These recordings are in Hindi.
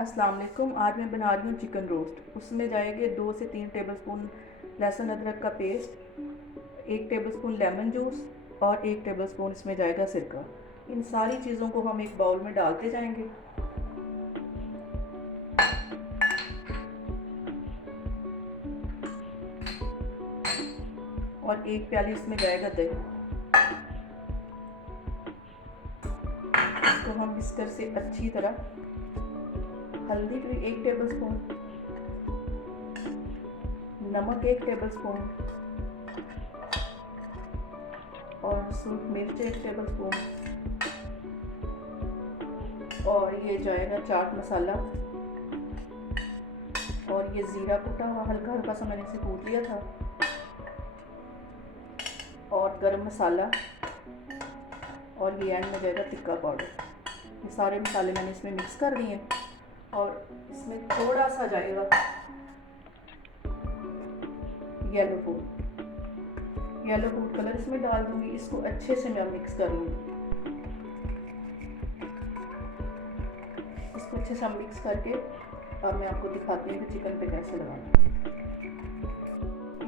अस्सलाम वालेकुम। आज मैं बना रही हूँ चिकन रोस्ट। उसमें जाएंगे 2 से 3 टेबलस्पून लहसुन अदरक का पेस्ट, 1 टेबलस्पून लेमन जूस और 1 टेबलस्पून इसमें जाएगा सिरका। इन सारी चीज़ों को हम एक बाउल में डालते जाएंगे और 1 प्याली इसमें जाएगा दही। इसको हम बिस्कर से अच्छी तरह, हल्दी 1 टेबलस्पून, नमक 1 टेबलस्पून और सूख मिर्च 1 टेबलस्पून और ये जाएगा चाट मसाला और ये ज़ीरा कुटा हुआ हल्का हल्का सा मैंने इसे कूट लिया था और गरम मसाला और ये एंड में जाएगा टिक्का पाउडर। ये सारे मसाले मैंने इसमें मिक्स कर दिए और इसमें थोड़ा सा जाएगा येलो फूड कलर इसमें डाल दूंगी। इसको अच्छे से मैं मिक्स कर लूँगी। इसको अच्छे से मिक्स करके अब मैं आपको दिखाती हूँ कि चिकन पे कैसे लगाना है।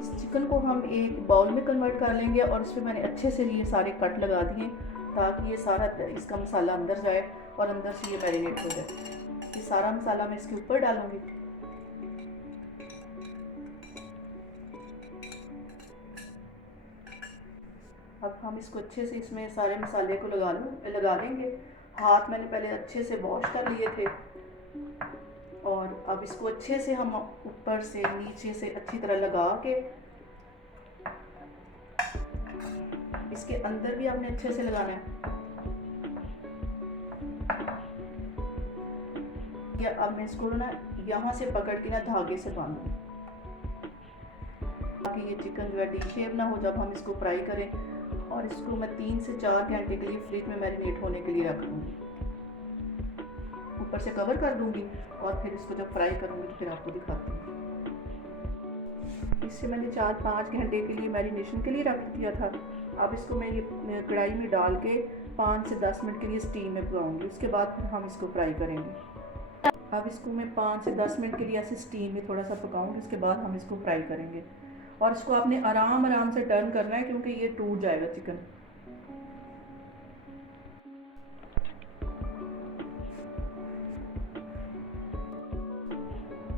इस चिकन को हम एक बाउल में कन्वर्ट कर लेंगे और इसमें मैंने अच्छे से ये सारे कट लगा दिए ताकि ये सारा इसका मसाला अंदर जाए और अंदर से ये मैरिनेट हो जाए। ये सारा मसाला मैं इसके ऊपर डालूंगी। अब हम इसको अच्छे से इसमें सारे मसाले को लगा देंगे। हाथ मैंने पहले अच्छे से वॉश कर लिए थे और अब इसको अच्छे से हम ऊपर से नीचे से अच्छी तरह लगा के इसके अंदर भी आपने अच्छे से लगाना है। अब मैं इसको ना यहाँ से पकड़ के ना धागे से बांधूं ताकि ये चिकन जो है डी शेप ना हो जब हम इसको फ्राई करें। और इसको मैं 3 से 4 घंटे के लिए फ्रिज में मैरिनेट होने के लिए रख दूँगी। ऊपर से कवर कर दूँगी और फिर इसको जब फ्राई करूँगी तो फिर आपको दिखाती हूँ। इससे मैंने 4-5 घंटे के लिए मैरिनेशन के लिए रख दिया था। अब इसको मैं ये कढ़ाई में डाल के 5 से 10 मिनट के लिए स्टीम में पकाऊँगी। उसके बाद फिर हम इसको फ्राई करेंगे। अब इसको मैं 5 से 10 मिनट के लिए ऐसे स्टीम में थोड़ा सा पकाऊँगी। उसके बाद हम इसको फ्राई करेंगे और इसको आपने आराम से टर्न करना है क्योंकि ये टूट जाएगा चिकन।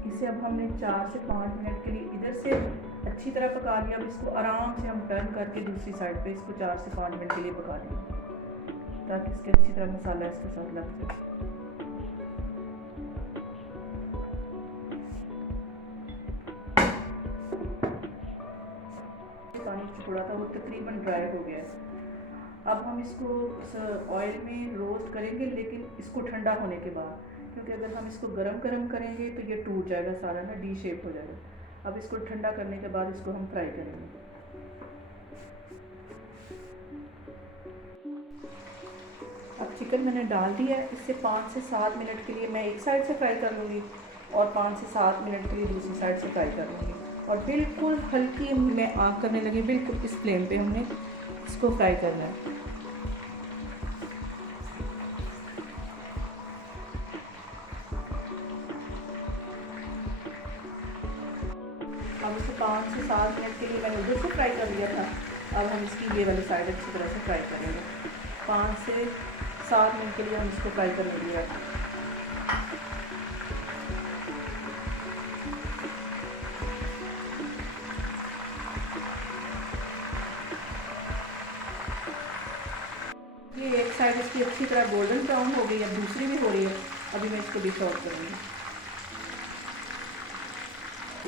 इसे अब हमने 4 से 5 मिनट के लिए इधर से अच्छी तरह पका लिया। अब इसको आराम से हम टर्न करके दूसरी साइड पे इसको 4 से 5 मिनट के लिए पका लेंगे ताकि इसके अच्छी तरह मसाला इसके साथ लग जाए। पानी छोड़ा था वो तकरीबन ड्राई हो गया है। अब हम इसको ऑयल में रोस्ट करेंगे लेकिन इसको ठंडा होने के बाद, क्योंकि अगर हम इसको गरम करेंगे तो ये टूट जाएगा सारा ना, डी शेप हो जाएगा। अब इसको ठंडा करने के बाद इसको हम फ्राई करेंगे। अब चिकन मैंने डाल दिया है। इससे 5 से 7 मिनट के लिए मैं एक साइड से फ्राई कर लूँगी और 5 से 7 मिनट के लिए दूसरी साइड से फ्राई कर लूँगी और बिल्कुल हल्की में आग करने लगी। बिल्कुल इस फ्लेम पे हमने इसको फ्राई करना है। अब इसे 5 से 7 मिनट के लिए मैंने उधर से फ्राई कर लिया था। अब हम इसकी ये वाली साइड अच्छी तरह से फ्राई करेंगे। 5 से 7 मिनट के लिए हम इसको फ्राई करने के लिए रखें। ये एक साइड इसकी अच्छी तरह गोल्डन ब्राउन हो गई, अब दूसरी भी हो रही है। अभी मैं इसको डिश आउट करूँगी।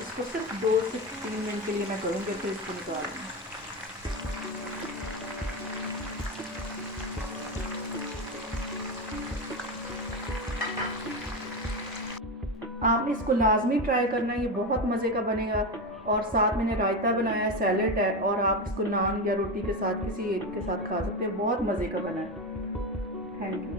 इसको सिर्फ 2 से 3 मिनट के लिए मैं करूँगी, फिर इसको निकालूँगी। आपने इसको लाजमी ट्राई करना, ये बहुत मज़े का बनेगा। और साथ मैंने रायता बनाया, सैलेड है और आप इसको नान या रोटी के साथ किसी एक के साथ खा सकते हैं। बहुत मज़े का बना है। Thank you.